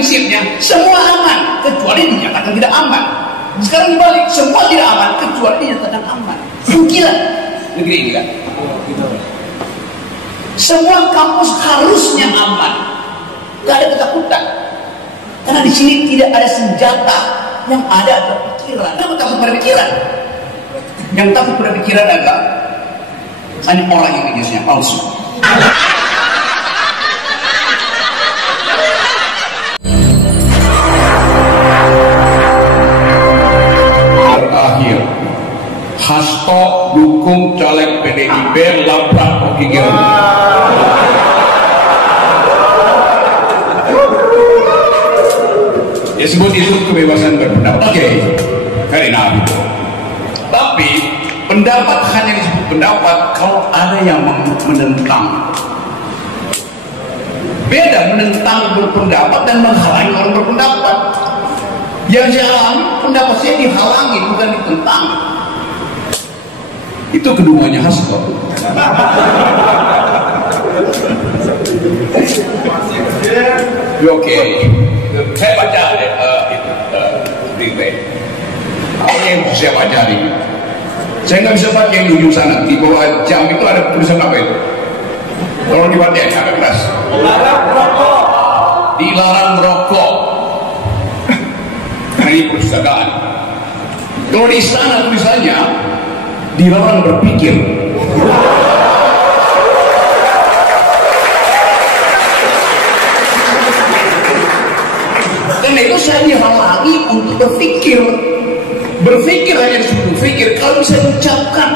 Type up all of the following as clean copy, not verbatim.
prinsipnya semua aman kecuali dinyatakan tidak aman. Sekarang dibalik, semua tidak aman kecuali dinyatakan aman. Gila negeri ini kan. Semua kampus harusnya aman, gak ada ketakutan, karena di sini tidak ada senjata, yang ada adalah pikiran. Kenapa takut pada pikiran? Yang takut pada pikiran adalah hanya orang yang ijazahnya palsu. Terakhir, Hasto dukung caleg PDIP labrak Rocky Gerung. Ya sebut itu kebebasan berpendapat. Oke, hari Nabi itu. Tapi pendapat hanya disebut pendapat kalau ada yang menentang. Beda menentang berpendapat dan menghalangi orang berpendapat. Yang saya alami, pendapat saya dihalangi bukan ditentang. Itu keduanya Hasto. Oke, saya baca berita. Apa yang saya baca ini? Saya nggak bisa baca yang di ujung sana. Di bawah jam itu ada tulisan apa itu? Kalau dibaca ya agak keras. Dilarang merokok. Dilarang merokok. Karena ini perpustakaan. Kalau di sana tulisannya dilarang berpikir. Karena itu saya dihalangi untuk berpikir. Berpikir hanya disebut berpikir. Kalau bisa diucapkan,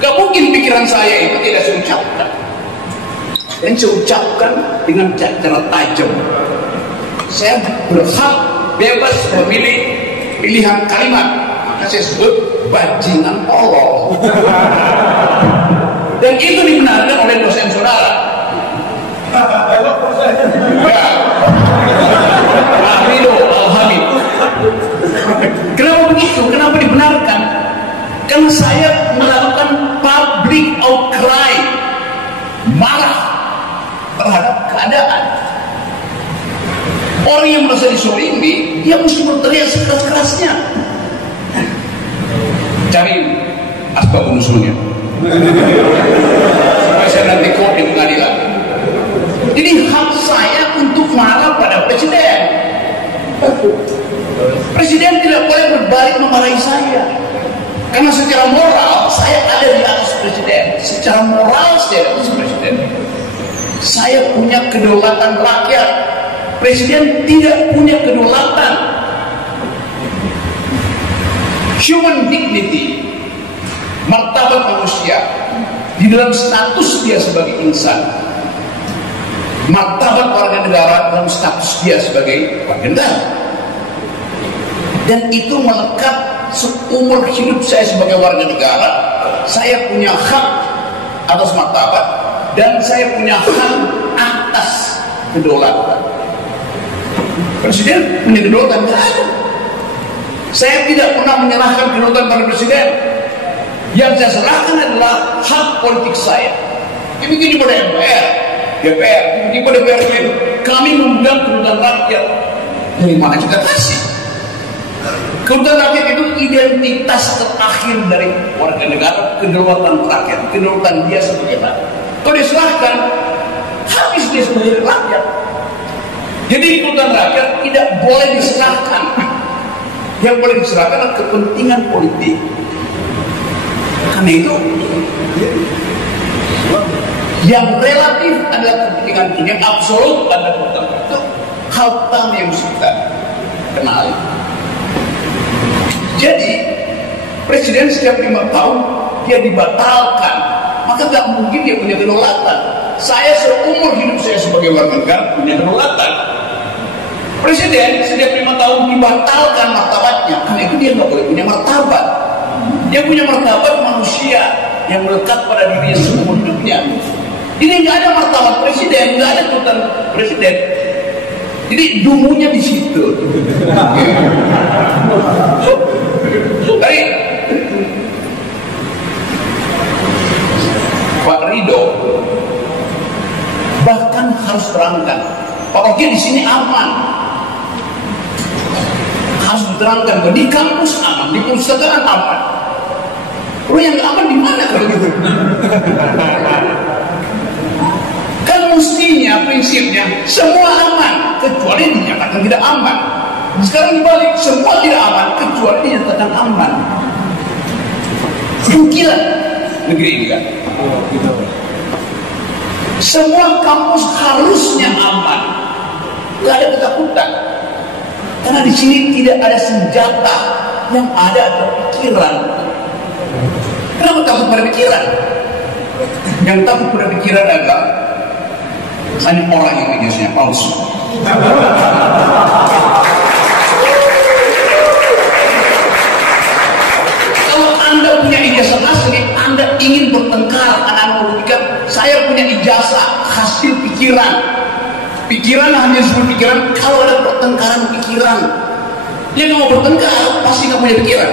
gak mungkin pikiran saya itu tidak saya ucapkan. Dan saya ucapkan dengan cara tajam. Saya berhak bebas memilih pilihan kalimat. Maka saya sebut bajingan Allah. Dan itu dibenarkan oleh dosen saudara. Ya. Ridho Al-Hamid. Kenapa begitu? Kenapa dibenarkan? Karena saya melakukan public outcry, marah terhadap keadaan. Orang yang merasa disolimi, dia mesti berteriak sekeras-kerasnya. Cari asbab nusulnya. Supaya saya nanti kok di pengadilan. Jadi hak saya untuk marah pada presiden. Presiden tidak boleh berbalik memarahi saya. Karena secara moral saya ada di atas presiden. Secara moral saya ada di atas presiden. Saya punya kedaulatan rakyat. Presiden tidak punya kedaulatan. Human dignity, martabat manusia di dalam status dia sebagai insan, martabat warga negara dalam status dia sebagai warga negara. Dan itu melekat seumur hidup saya sebagai warga negara. Saya punya hak atas martabat dan saya punya hak atas kedaulatan. Presiden punya kedaulatan tidak ada. Saya tidak pernah menyerahkan kedaulatan pada presiden. Yang saya serahkan adalah hak politik saya. Demikian juga DPR. Tiba-tiba DPR itu kami memegang kedaulatan rakyat. Dari mana kita kasih? Kedaulatan rakyat itu identitas terakhir dari warga negara, kedaulatan rakyat, kedaulatan dia sebagai rakyat. Kalau diserahkan, habis dia sebagai rakyat. Jadi kedaulatan rakyat tidak boleh diserahkan. Yang boleh diserahkan adalah kepentingan politik. Karena itu, yang relatif adalah kepentingan politik, yang absolut adalah kepentingan politik. Itu hal pertama yang harus kita kenali. Jadi presiden setiap 5 tahun dia dibatalkan, maka tak mungkin dia punya kedaulatan. Saya seumur hidup saya sebagai warga negara punya kedaulatan. Presiden setiap 5 tahun dibatalkan martabatnya, karena itu dia nggak boleh punya martabat. Dia punya martabat manusia yang melekat pada dirinya seumur hidupnya. Ini nggak ada martabat presiden, nggak ada kedaulatan presiden. Jadi dungunya di situ. Tadi Pak Ridho bahkan harus terangkan, Pak Rocky di sini aman. terangkan bahwa di kampus aman, di perpustakaan aman. Kalau yang aman di mana kalau gitu? Kan mestinya prinsipnya semua aman kecuali dinyatakan tidak aman. Sekarang dibalik, semua tidak aman kecuali dinyatakan aman. Gila negeri ini kan. Semua kampus harusnya aman, nggak ada ketakutan, karena di sini tidak ada senjata, yang ada adalah pikiran. Kenapa takut pada pikiran? Yang takut pada pikiran adalah hanya orang yang ijazahnya palsu. Kalau Anda punya ijazah asli, Anda ingin bertengkar, Anda membuktikan saya punya ijazah hasil pikiran. Pikiran hanya disebut pikiran kalau ada pertengkaran pikiran. Dia nggak mau bertengkar, pasti nggak punya pikiran.